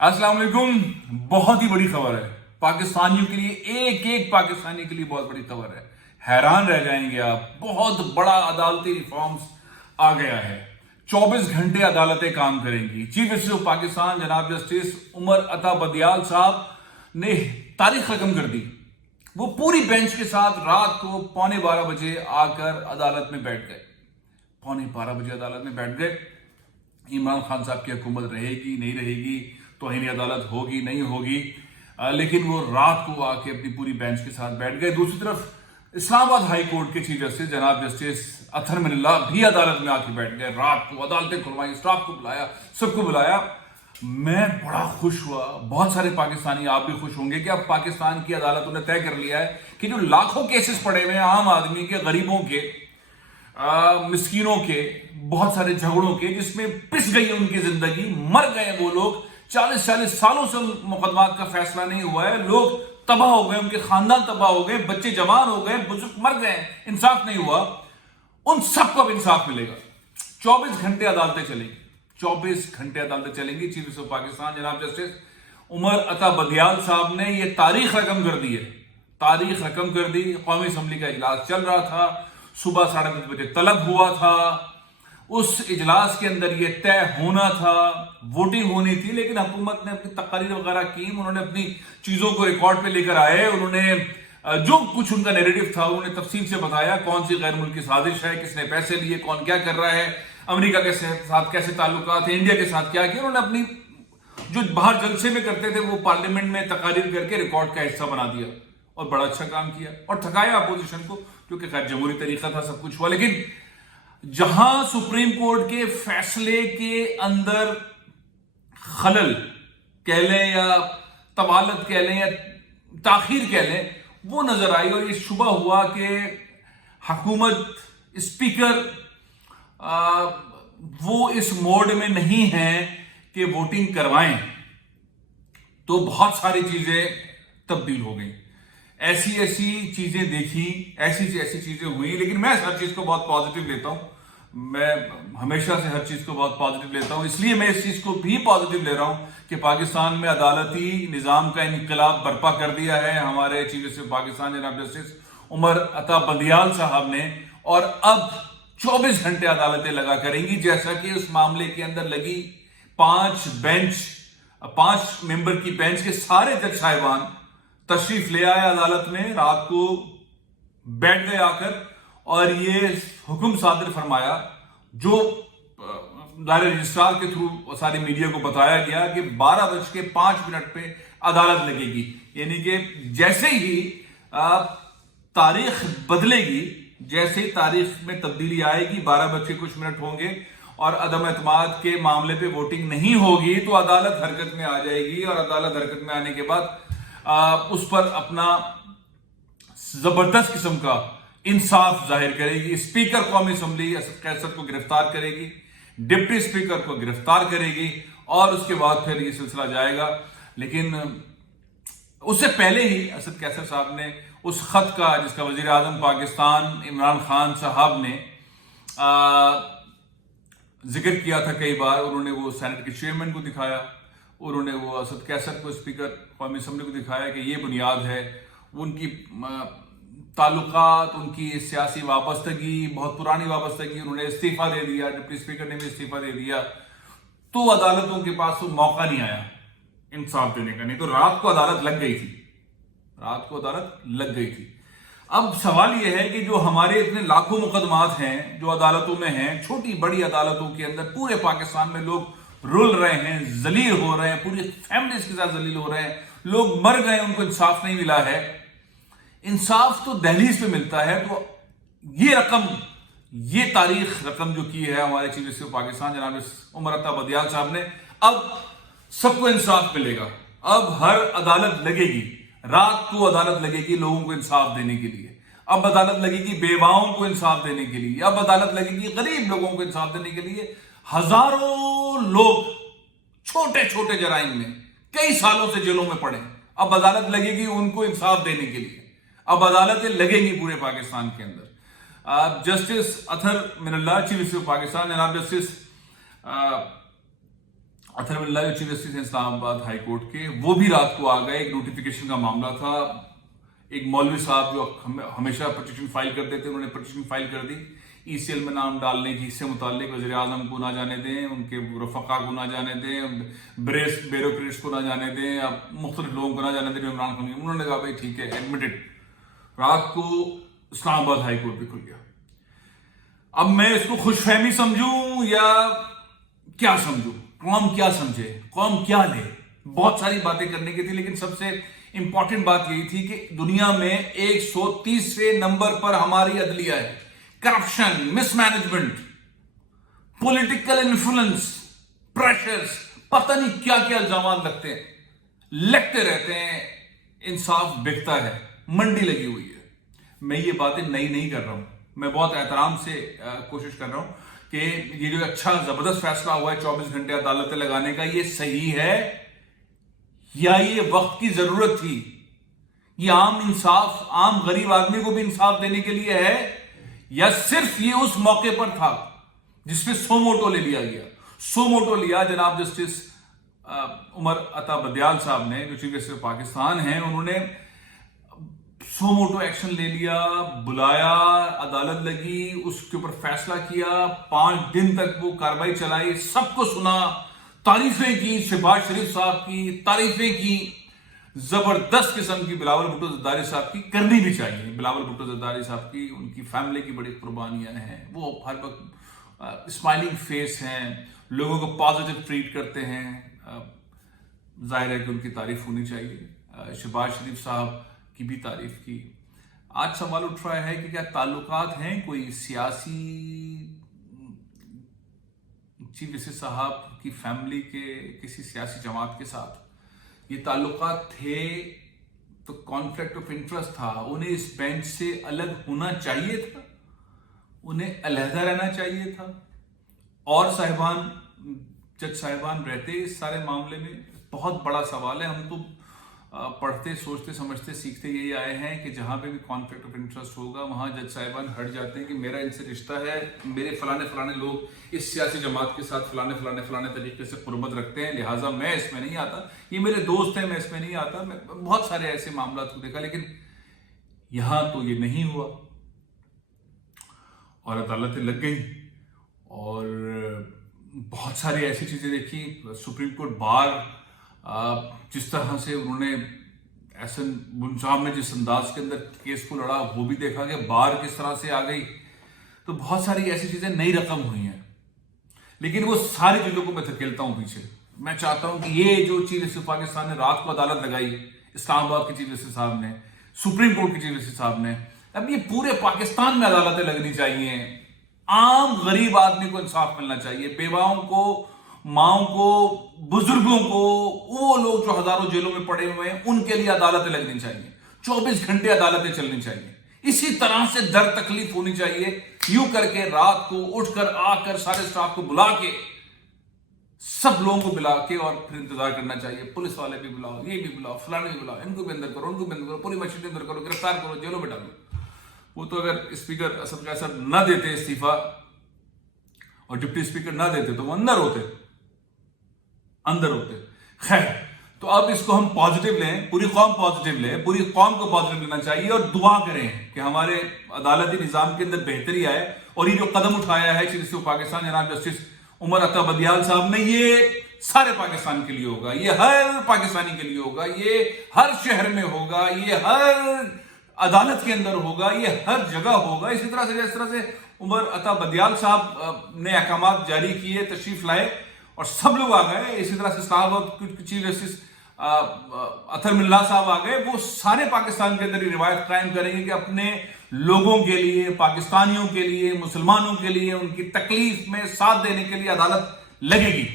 अस्सलाम वालेकुम। बहुत ही बड़ी खबर है पाकिस्तानियों के लिए, एक एक पाकिस्तानी के लिए बहुत बड़ी खबर है। हैरान रह जाएंगे आप, बहुत बड़ा अदालती रिफॉर्म्स आ गया है। 24 घंटे अदालतें काम करेंगी। चीफ जस्टिस ऑफ पाकिस्तान जनाब जस्टिस उमर अता बदियाल साहब ने तारीख रकम कर दी। वो पूरी बेंच के साथ रात को 12:15 आकर अदालत में बैठ गए। 12:15 अदालत में बैठ गए। इमरान खान साहब की हुकूमत रहेगी नहीं रहेगी, तौहीन अदालत होगी नहीं होगी, लेकिन वो रात को आके अपनी पूरी बेंच के साथ बैठ गए। दूसरी तरफ इस्लामाबाद हाई कोर्ट के चीफ जस्टिस जनाब जस्टिस अतहर मिनल्ला भी अदालत में आके बैठ गए। रात को अदालतें खुलवाई, स्टाफ को बुलाया, सबको बुलाया। मैं बड़ा खुश हुआ, बहुत सारे पाकिस्तानी आप भी खुश होंगे कि अब पाकिस्तान की अदालतों ने तय कर लिया है कि जो लाखों केसेस पड़े हुए हैं आम आदमी के, गरीबों के, मिस्कीनों के, बहुत सारे झगड़ों के, जिसमें पिस गई है उनकी जिंदगी, मर गए वो लोग, 40-40 सालों से मुकदमात का फैसला नहीं हुआ है, लोग तबाह हो गए, उनके खानदान तबाह हो गए, बच्चे जवान हो गए, बुजुर्ग मर गए, इंसाफ नहीं हुआ, उन सबको अब इंसाफ मिलेगा। 24 घंटे अदालतें चलेंगी, 24 घंटे अदालतें चलेंगी। चीफ जस्टिस ऑफ पाकिस्तान जनाब जस्टिस उमर अता बदियाल साहब ने यह तारीख रकम कर दी है, तारीख रकम कर दी। कौमी असम्बली का इजलास चल रहा था, सुबह 10:30 बजे तलब हुआ था। उस इजलास के अंदर यह तय होना था, वोटिंग होनी थी, लेकिन हुकूमत ने अपनी तकारीर वगैरह की, उन्होंने अपनी चीजों को रिकॉर्ड पे लेकर आए, उन्होंने जो कुछ उनका नैरेटिव था उन्होंने तफसील से बताया, कौन सी गैर मुल्की साजिश है, किसने पैसे लिए, कौन क्या कर रहा है, अमेरिका के साथ कैसे ताल्लुकात है, इंडिया के साथ क्या किया। उन्होंने अपनी जो बाहर जलसे में करते थे वो पार्लियामेंट में तकारीर करके रिकॉर्ड का हिस्सा बना दिया और बड़ा अच्छा काम किया और थकाया अपोजिशन को, क्योंकि खैर जमहूरी तरीका था, सब कुछ हुआ। लेकिन जहां सुप्रीम कोर्ट के फैसले के अंदर खलल कह लें या तवालत कह लें या ताखीर कह लें, वो नजर आई और ये शुबा हुआ कि हुकूमत, स्पीकर वो इस मोड में नहीं है कि वोटिंग करवाएं, तो बहुत सारी चीजें तब्दील हो गई, ऐसी ऐसी चीजें देखी, ऐसी चीजें हुई। लेकिन मैं हर चीज को बहुत पॉजिटिव लेता हूं, मैं हमेशा से हर चीज को बहुत पॉजिटिव लेता हूं, इसलिए मैं इस चीज को भी पॉजिटिव ले रहा हूं कि पाकिस्तान में अदालती निजाम का इनकलाब बर्पा कर दिया है हमारे चीफ जस्टिस पाकिस्तान जनाब जस्टिस उमर अता बदियाल साहब ने। और अब 24 घंटे अदालतें लगा करेंगी, जैसा कि उस मामले के अंदर लगी 5 मेंबर की बेंच के सारे जज साहिबान तशरीफ ले आए अदालत में, रात को बैठ गए आकर और ये हुक्म सादर फरमाया, जो दायरे रजिस्ट्रार के थ्रू सारी मीडिया को बताया गया कि 12:05 पे अदालत लगेगी। यानी कि जैसे ही तारीख बदलेगी, जैसे ही तारीख में तब्दीली आएगी, 12:00 होंगे और अदम एतमाद के मामले पे वोटिंग नहीं होगी, तो अदालत हरकत में आ जाएगी और अदालत हरकत में आने के बाद उस पर अपना जबरदस्त किस्म का इंसाफ जाहिर करेगी। स्पीकर कौमी असम्बली असद कैसर को गिरफ्तार करेगी, डिप्टी स्पीकर को गिरफ्तार करेगी और उसके बाद फिर ये सिलसिला जाएगा। लेकिन उससे पहले ही असद कैसर साहब ने उस खत का, जिसका वजीर आजम पाकिस्तान इमरान खान साहब ने जिक्र किया था कई बार, उन्होंने वो सेनेट के चेयरमैन को दिखाया, उन्होंने वो असद कैसर को, स्पीकर कौमी असम्बली को दिखाया कि ये बुनियाद है। उनकी ताल्लुकात, उनकी सियासी वाबस्तगी, बहुत पुरानी वाबस्तगी, उन्होंने इस्तीफा दे दिया, डिप्टी स्पीकर ने भी इस्तीफा दे दिया, तो अदालतों के पास तो मौका नहीं आया इंसाफ देने का। नहीं तो रात को अदालत लग गई थी, रात को अदालत लग गई थी। अब सवाल यह है कि जो हमारे इतने लाखों मुकदमात हैं जो अदालतों में हैं, छोटी बड़ी अदालतों के अंदर पूरे पाकिस्तान में लोग रुल रहे हैं, जलील हो रहे हैं, पूरी फैमिलीज के साथ जलील हो रहे हैं, लोग मर गए, उनको इंसाफ नहीं मिला है। इंसाफ तो दहलीज पे मिलता है, तो ये रकम, ये तारीख रकम जो की है हमारे चीफ जस्टिस पाकिस्तान जनाब उमर अता बदियाल साहब ने, अब सबको इंसाफ मिलेगा। अब हर अदालत लगेगी, रात को अदालत लगेगी लोगों को इंसाफ देने के लिए, अब अदालत लगेगी बेवाओं को इंसाफ देने के लिए, अब अदालत लगेगी गरीब लोगों को इंसाफ देने के लिए। हजारों लोग छोटे छोटे जराइम में कई सालों से जेलों में पड़े, अब अदालत लगेगी उनको इंसाफ देने के लिए, अब अदालतें लगेंगी पूरे पाकिस्तान के अंदर। Justice Athar Minallah, chief justice of Pakistan जनाब जस्टिस अथर बिल्ला जो चीफ जस्टिस हैं इस्लामाबाद हाई कोर्ट के, वो भी रात को आ गए। एक नोटिफिकेशन का मामला था, एक मौलवी साहब जो हमेशा पिटीशन फाइल करते थे, उन्होंने पिटीशन फाइल कर दी ईसीएल में नाम डालने की, इससे मुताल्लिक वज़ीर आज़म को ना जाने दें, उनके रफ़क़ा को ना जाने दें, ब्यूरोक्रेट्स को ना जाने दें, अब मुख्तलिफ लोगों को ना जाने दें इमरान खान। उन्होंने कहा भाई ठीक है, एडमिटेड। रात को इस्लामाबाद हाई कोर्ट भी खुल गया। अब मैं इसको खुशफहमी समझूं या क्या समझूं, कौम क्या समझे, कौम क्या ले, बहुत सारी बातें करने की थी, लेकिन सबसे इंपॉर्टेंट बात यही थी कि दुनिया में 130वें नंबर पर हमारी अदलिया है। Corruption, mismanagement, political influence, pressures, पता नहीं क्या क्या इल्जाम लगते रहते हैं, इंसाफ बिकता है, मंडी लगी हुई है। मैं ये बातें नई नहीं कर रहा हूं, मैं बहुत एहतराम से कोशिश कर रहा हूं कि ये जो अच्छा जबरदस्त फैसला हुआ है 24 घंटे अदालतें लगाने का, ये सही है या ये वक्त की जरूरत थी? ये आम इंसाफ, आम गरीब आदमी को भी इंसाफ देने के लिए है या सिर्फ ये उस मौके पर था जिसमें सोमोटो ले लिया गया? सोमोटो लिया जनाब जस्टिस उमर अता बदियाल साहब ने, जो चीफ जस्टिस पाकिस्तान हैं, उन्होंने सोमोटो एक्शन ले लिया, बुलाया, अदालत लगी, उसके ऊपर फैसला किया, 5 दिन तक वो कार्रवाई चलाई, सबको सुना, तारीफें की शहबाज शरीफ साहब की, तारीफें की, जबरदस्त किस्म की बिलावल भुट्टो जरदारी साहब की, करनी भी चाहिए। बिलावल भुट्टो जरदारी साहब की, उनकी फैमिली की बड़ी कुर्बानियां हैं, वो हर वक्त स्माइलिंग फेस हैं, लोगों को पॉजिटिव ट्रीट करते हैं, जाहिर है कि उनकी तारीफ होनी चाहिए। शहबाज शरीफ साहब की भी तारीफ की। आज सवाल उठ रहा है कि क्या ताल्लुकात हैं कोई सियासी, चीफ जस्टिस साहब की फैमिली के किसी सियासी जमात के साथ? ये ताल्लुकात थे तो कॉन्फ्लिक्ट ऑफ इंटरेस्ट था, उन्हें इस बेंच से अलग होना चाहिए था, उन्हें अलहदा रहना चाहिए था, और साहिबान, जज साहिबान रहते इस सारे मामले में? बहुत बड़ा सवाल है। हम तो पढ़ते, सोचते, समझते, सीखते यही आए हैं कि जहां पे भी कॉन्फ्लिक्ट ऑफ इंटरेस्ट होगा वहां जज साहिबान हट जाते हैं कि मेरा इनसे रिश्ता है, मेरे फलाने लोग इस सियासी जमात के साथ फलाने तरीके से कुर्बत रखते हैं, लिहाजा मैं इसमें नहीं आता, ये मेरे दोस्त हैं, मैं इसमें नहीं आता। मैं बहुत सारे ऐसे मामला को देखा, लेकिन यहां तो ये नहीं हुआ और अदालतें लग गई और बहुत सारी ऐसी चीजें देखी। सुप्रीम कोर्ट बार जिस तरह से उन्होंने एहसन मुंजाम में जिस अंदाज के अंदर केस को लड़ा, वो भी देखा कि बार किस तरह से आ गई। तो बहुत सारी ऐसी चीजें नई रकम हुई हैं, लेकिन वो सारी चीजों को मैं धकेलता हूं पीछे। मैं चाहता हूं कि ये जो चीफ जस्टिस पाकिस्तान ने रात को अदालत लगाई, इस्लामाबाद के चीफ जस्टिस साहब ने, सुप्रीम कोर्ट के चीफ जस्टिस साहब ने, अब ये पूरे पाकिस्तान में अदालतें लगनी चाहिए। आम गरीब आदमी को इंसाफ मिलना चाहिए, बेवाओं को, माओं को, बुजुर्गों को, वो लोग जो हजारों जेलों में पड़े हुए हैं, उनके लिए अदालतें लगनी चाहिए, 24 घंटे अदालतें चलनी चाहिए। इसी तरह से दर्द तकलीफ होनी चाहिए, यूं करके रात को उठकर आकर सारे स्टाफ को बुला के, सब लोगों को बुला के और फिर इंतजार करना चाहिए। पुलिस वाले भी बुलाओ, ये भी बुलाओ, फलाने भी बुलाओ, इनको भी अंदर करो, उनको भी अंदर करो, पूरी मशीन अंदर करो, गिरफ्तार करो, जेलों में डालो। वो तो अगर स्पीकर असद कैसर न देते इस्तीफा और डिप्टी स्पीकर न देते तो वो अंदर होते। खैर, तो अब इसको हम पॉजिटिव लें, पूरी कौम पॉजिटिव ले, पूरी कौम को पॉजिटिव लेना चाहिए और दुआ करें कि हमारे अदालती निजाम के अंदर बेहतरी आए। और ये जो कदम उठाया है चीफ जस्टिस पाकिस्तान जनाब जस्टिस उमर अता बदियाल साहब ने, ये सारे पाकिस्तान के लिए होगा, ये हर पाकिस्तानी के लिए होगा, ये हर शहर में होगा, ये हर अदालत के अंदर होगा, ये हर जगह होगा। इसी तरह से जिस तरह से उमर अता बदियाल साहब ने अहकामात जारी किए, तशरीफ लाए और सब लोग आ गए, इसी तरह से इस्लामाबाद चीफ जस्टिस अथर मिल्ला साहब आ गए, वो सारे पाकिस्तान के अंदर रिवायत कायम करेंगे कि अपने लोगों के लिए, पाकिस्तानियों के लिए, मुसलमानों के लिए, उनकी तकलीफ में साथ देने के लिए अदालत लगेगी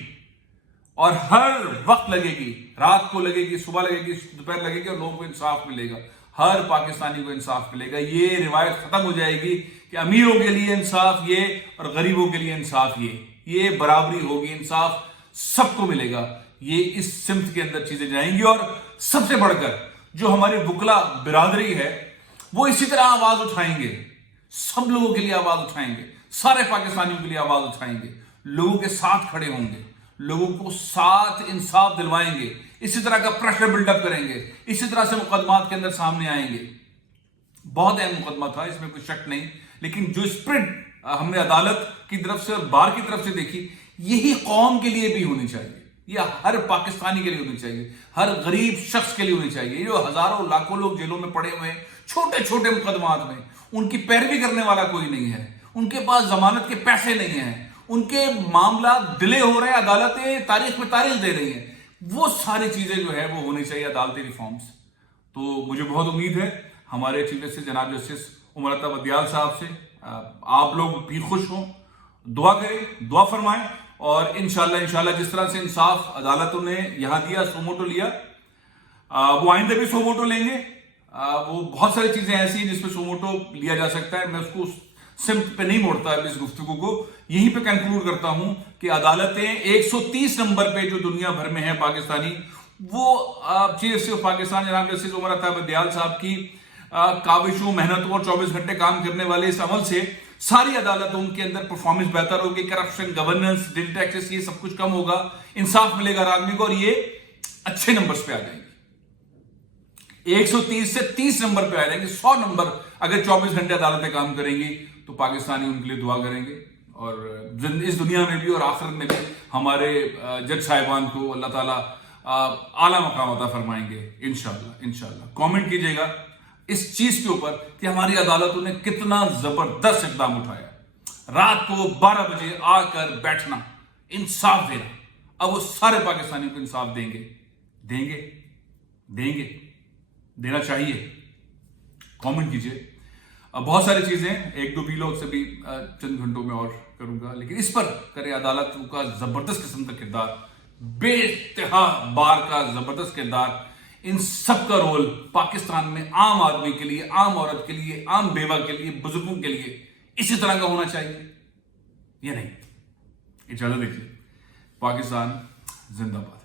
और हर वक्त लगेगी, रात को लगेगी, सुबह लगेगी, दोपहर लगेगी और लोगों को इंसाफ मिलेगा, हर पाकिस्तानी को इंसाफ मिलेगा। ये रिवायत खत्म हो जाएगी कि अमीरों के लिए इंसाफ ये और गरीबों के लिए इंसाफ ये बराबरी होगी, इंसाफ सबको मिलेगा। ये इस सिमत के अंदर चीजें जाएंगी और सबसे बढ़कर जो हमारी वुकला बिरादरी है वो इसी तरह आवाज उठाएंगे, सब लोगों के लिए आवाज उठाएंगे, सारे पाकिस्तानियों के लिए आवाज उठाएंगे, लोगों के साथ खड़े होंगे, لوگوں کو ساتھ انصاف دلوائیں گے, اسی طرح کا پریشر بلڈ اپ کریں گے, اسی طرح سے مقدمات کے اندر سامنے آئیں گے. بہت اہم مقدمہ تھا, اس میں کوئی شک نہیں, لیکن جو اسپرٹ ہم نے عدالت کی طرف سے اور بار کی طرف سے دیکھی, یہی قوم کے لیے بھی ہونی چاہیے, یہ ہر پاکستانی کے لیے ہونی چاہیے, ہر غریب شخص کے لیے ہونی چاہیے. جو ہزاروں لاکھوں لوگ جیلوں میں پڑے ہوئے ہیں چھوٹے چھوٹے مقدمات میں, ان کی پیروی کرنے والا کوئی نہیں ہے, ان کے پاس ضمانت کے پیسے نہیں ہیں, ان کے معاملات ڈیلے ہو رہے ہیں, عدالتیں تاریخ میں تاریخ دے رہی ہیں, وہ ساری چیزیں جو ہے وہ ہونی چاہیے عدالتی ریفارمز. تو مجھے بہت امید ہے ہمارے چیف جسٹس جناب جسٹس عمر عطا بدیال صاحب سے آپ لوگ بھی خوش ہوں, دعا کریں, دعا فرمائیں, اور انشاءاللہ جس طرح سے انصاف عدالتوں نے یہاں دیا, سوموٹو لیا, وہ آئندہ بھی سوموٹو لیں گے. وہ بہت ساری چیزیں ایسی ہیں جس پہ سوموٹو لیا جا سکتا ہے. میں اس کو سمت پہ نہیں موڑتا ہے, اس گفتگو کو یہیں پہ کنکلوڈ کرتا ہوں کہ عدالتیں 130 نمبر پہ جو دنیا بھر میں ہیں پاکستانی, وہ چیف جسٹس آف پاکستان جناب جسٹس عمر عطا بدیال صاحب کی کاوشوں, محنتوں اور 24 گھنٹے کام کرنے والے اس عمل سے ساری عدالتوں کے اندر پرفارمنس بہتر ہوگی, کرپشن, گورننس, ڈل ٹیکسز, یہ سب کچھ کم ہوگا, انصاف ملے گا ہر آدمی کو, اور یہ اچھے نمبرز پہ آ جائیں گے. 130 سے 30 نمبر پہ آ جائیں گے. 100 نمبر اگر 24 گھنٹے عدالتیں کام کریں گی تو پاکستانی ان کے لیے دعا کریں گے, اور اس دنیا میں بھی اور آخرت میں بھی ہمارے جج صاحبان کو اللہ تعالیٰ اعلیٰ مقام عطا فرمائیں گے انشاءاللہ. کامنٹ کیجئے گا اس چیز کے اوپر کہ ہماری عدالتوں نے کتنا زبردست اقدام اٹھایا. رات کو 12 بجے آ کر بیٹھنا, انصاف دینا. اب وہ سارے پاکستانیوں کو انصاف دیں گے, دینا چاہیے. کامنٹ کیجئے. بہت ساری چیزیں ایک دو ویلوگ سے بھی چند گھنٹوں میں اور کروں گا, لیکن اس پر کرے عدالتوں کا زبردست قسم کا کردار, بے انتہا بار کا زبردست کردار, ان سب کا رول پاکستان میں عام آدمی کے لیے, عام عورت کے لیے, عام بیوہ کے لیے, بزرگوں کے لیے اسی طرح کا ہونا چاہیے یا نہیں. اجازت دیجیے. پاکستان زندہ باد.